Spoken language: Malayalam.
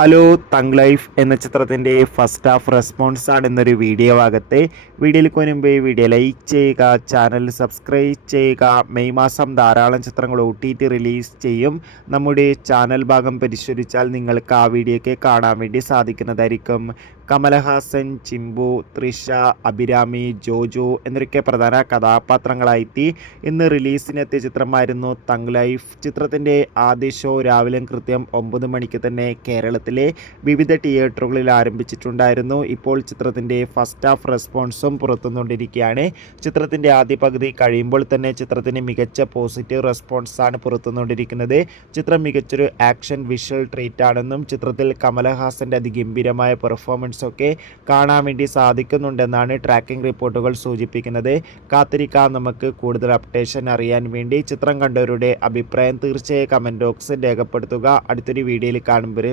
ഹലോ തങ് ലൈഫ് എന്ന ചിത്രത്തിൻ്റെ ഫസ്റ്റ് ഹാഫ് റെസ്പോൺസ് ആണ് എന്നൊരു വീഡിയോ ഭാഗത്തെ വീഡിയോയിൽ മുൻപ് വീഡിയോ ലൈക്ക് ചെയ്യുക, ചാനൽ സബ്സ്ക്രൈബ് ചെയ്യുക. മെയ് മാസം ധാരാളം ചിത്രങ്ങൾ OTT റിലീസ് ചെയ്യും. നമ്മുടെ ചാനൽ ഭാഗം പരിശോധിച്ചാൽ നിങ്ങൾക്ക് ആ വീഡിയോയ്ക്ക് കാണാൻ വേണ്ടി സാധിക്കുന്നതായിരിക്കും. കമലഹാസൻ, ചിമ്പു, തൃഷ, അഭിരാമി, ജോജു എന്നൊക്കെ പ്രധാന കഥാപാത്രങ്ങളായെത്തി ഇന്ന് റിലീസിനെത്തിയ ചിത്രമായിരുന്നു തങ് ലൈഫ്. ചിത്രത്തിൻ്റെ ആദ്യ ഷോ രാവിലെ കൃത്യം 9 മണിക്ക് തന്നെ കേരളത്തിലെ വിവിധ തിയേറ്ററുകളിൽ ആരംഭിച്ചിട്ടുണ്ടായിരുന്നു. ഇപ്പോൾ ചിത്രത്തിൻ്റെ ഫസ്റ്റ് ഹാഫ് റെസ്പോൺസും പുറത്തുകൊണ്ടിരിക്കുകയാണ്. ചിത്രത്തിൻ്റെ ആദ്യ പകുതി കഴിയുമ്പോൾ തന്നെ ചിത്രത്തിന് മികച്ച പോസിറ്റീവ് റെസ്പോൺസാണ് പുറത്തുകൊണ്ടിരിക്കുന്നത്. ചിത്രം മികച്ചൊരു ആക്ഷൻ വിഷ്വൽ ട്രീറ്റ് ആണെന്നും ചിത്രത്തിൽ കമലഹാസൻ്റെ അതിഗംഭീരമായ പെർഫോമൻസ് ഒക്കെ കാണാൻ വേണ്ടി സാധിക്കുന്നുണ്ടെന്നാണ് ട്രാക്കിംഗ് റിപ്പോർട്ടുകൾ സൂചിപ്പിക്കുന്നത്. കാത്തിരിക്കാം നമുക്ക് കൂടുതൽ അപ്ഡേഷൻ അറിയാൻ വേണ്ടി. ചിത്രം കണ്ടവരുടെ അഭിപ്രായം തീർച്ചയായും കമൻറ്റ് ബോക്സിൽ രേഖപ്പെടുത്തുക. അടുത്തൊരു വീഡിയോയിൽ കാണുമ്പോൾ